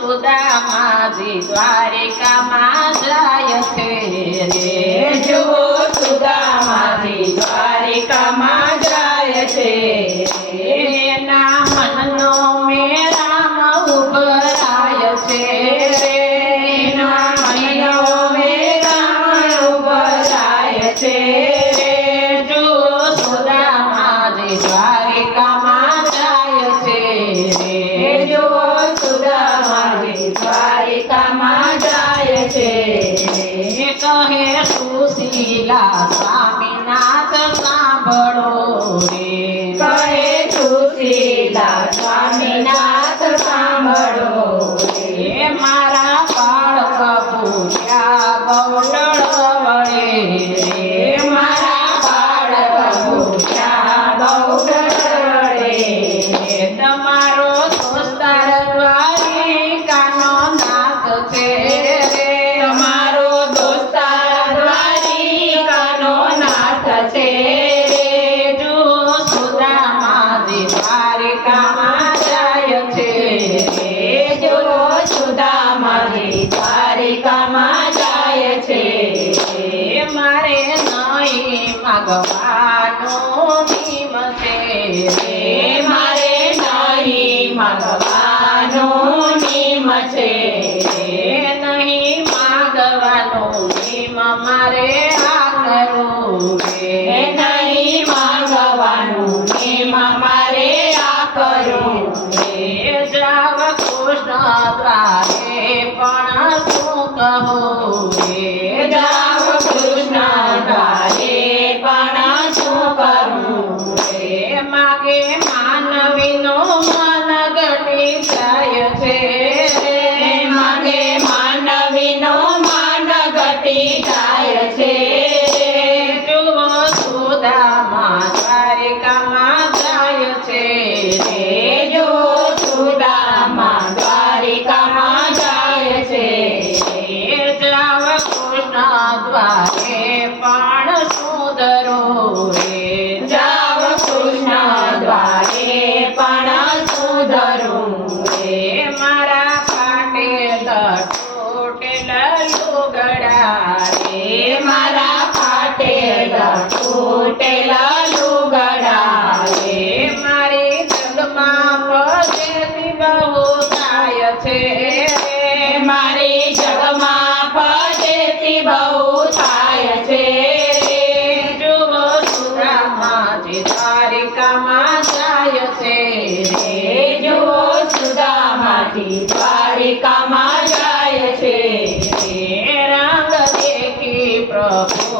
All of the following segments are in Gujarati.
સુદામાજી દ્વારિકામાં જાય છે. રે જો સુદામાજી દ્વારિકામાં mais. માગે માનવીનો મન ઘટી જાય છે. માગે માનવીનો મન ઘટી જાય છે. જુઓ સુદામાં દ્વારિકામાં જાય છે. રે જો સુદામાં દ્વારિકામાં જાય છે. જાવ કૃષ્ણ દ્વારે પણ સુધરો રે.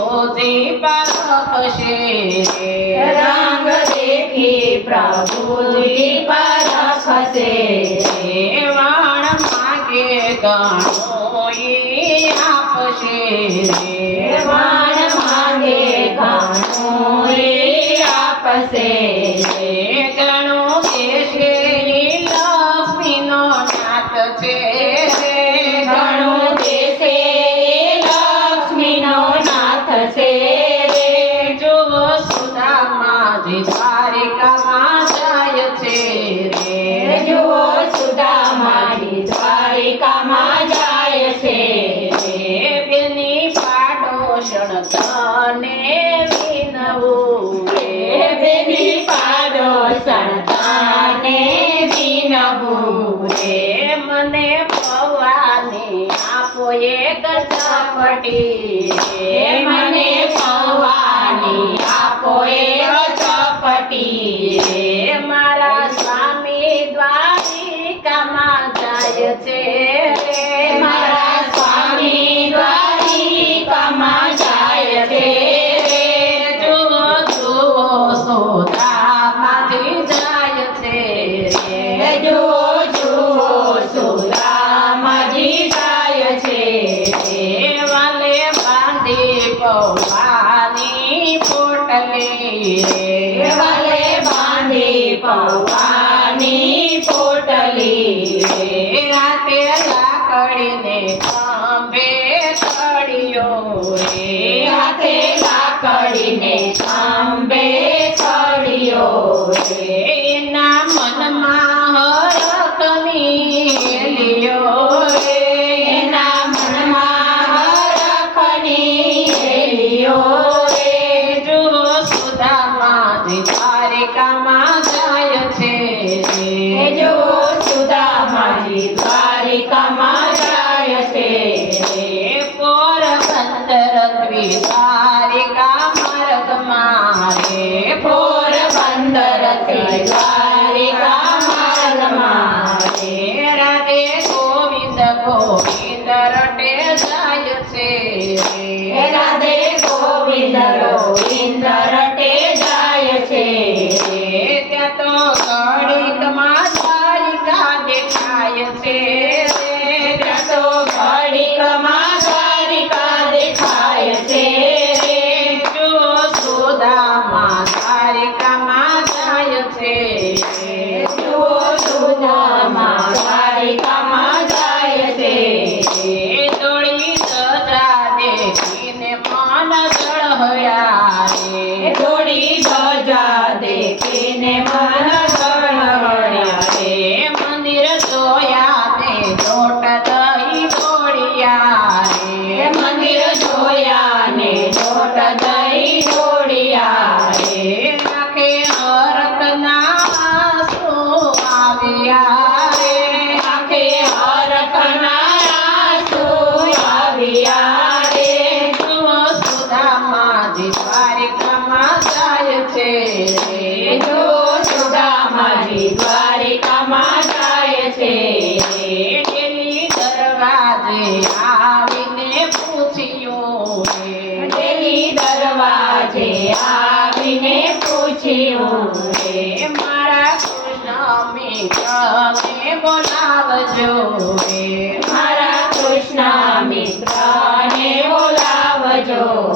પ્રભુજી પરખશે રંગ દેખી પ્રભુજી પરખશે વાણ માગે ગણોઈ આપશે વાણ માગે ગણોઈ આપશે ગણો દેશે લક્ષ્મીનો નાથ છે કૃષ્ણ મિત્રને બોલાવજો.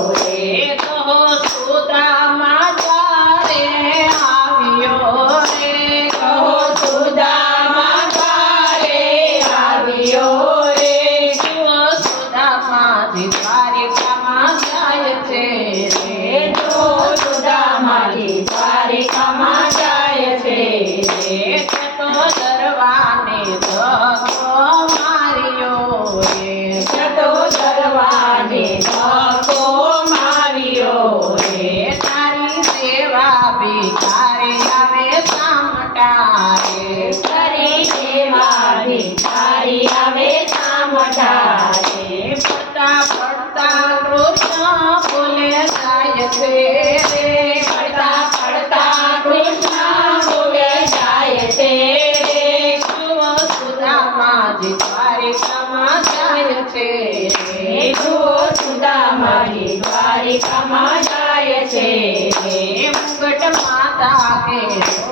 ataque.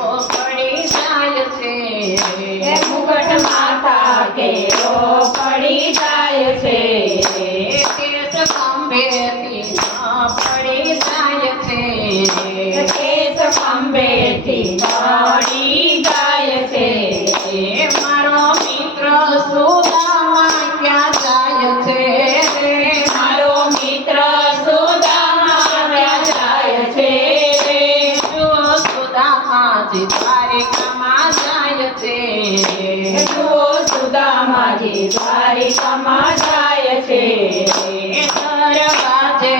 દ્વારિકામાં જાય છે. એ દરવાજે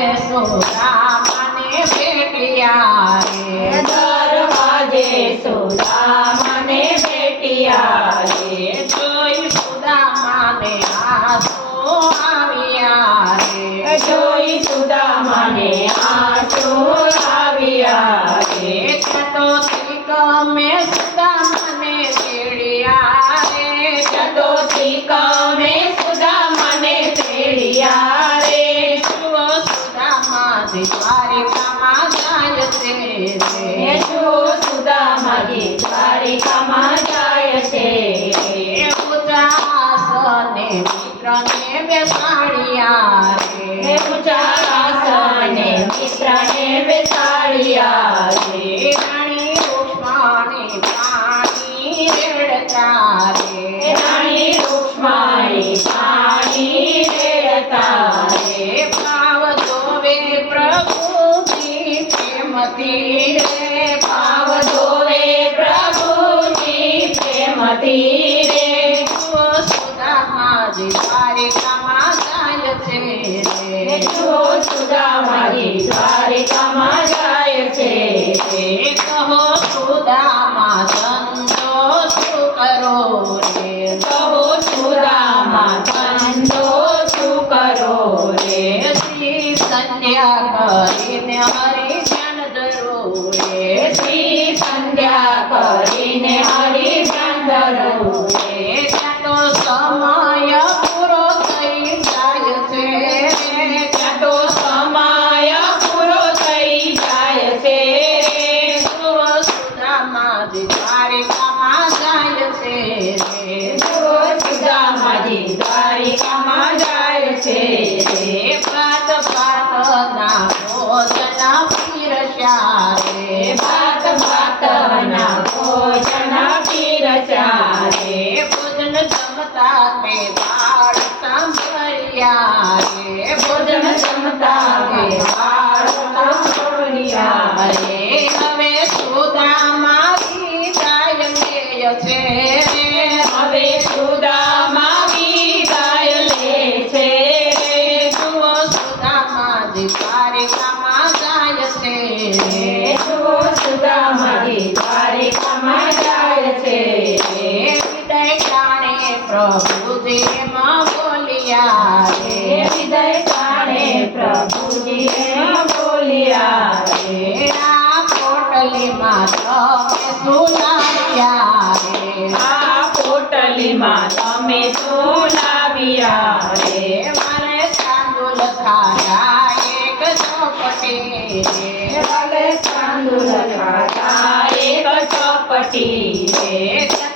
સુલાવ્યા રે આ પોટલીમાં તમે સુલાવ્યા રે મને તાંદુલ ખાતા એક ચોપટી રે મને તાંદુલ એક ચોપટી રે